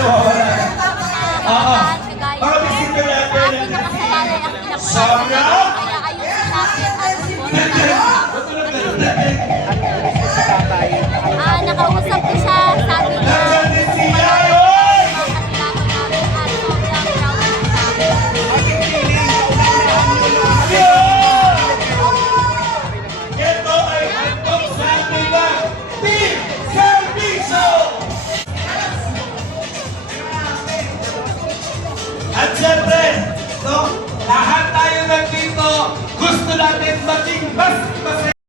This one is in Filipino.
Nawawala. Oo. Mga bisita natin. Sobra? Kaya ayusin natin ang nakausap ko siya, sabi niya, Nandiyan din siya, oy! makakilala namin at sobrang proud siya sa amin. Ito ay handog sa ating Team Serviso! At syempre, no, lahat tayo nandito, gusto natin maging mas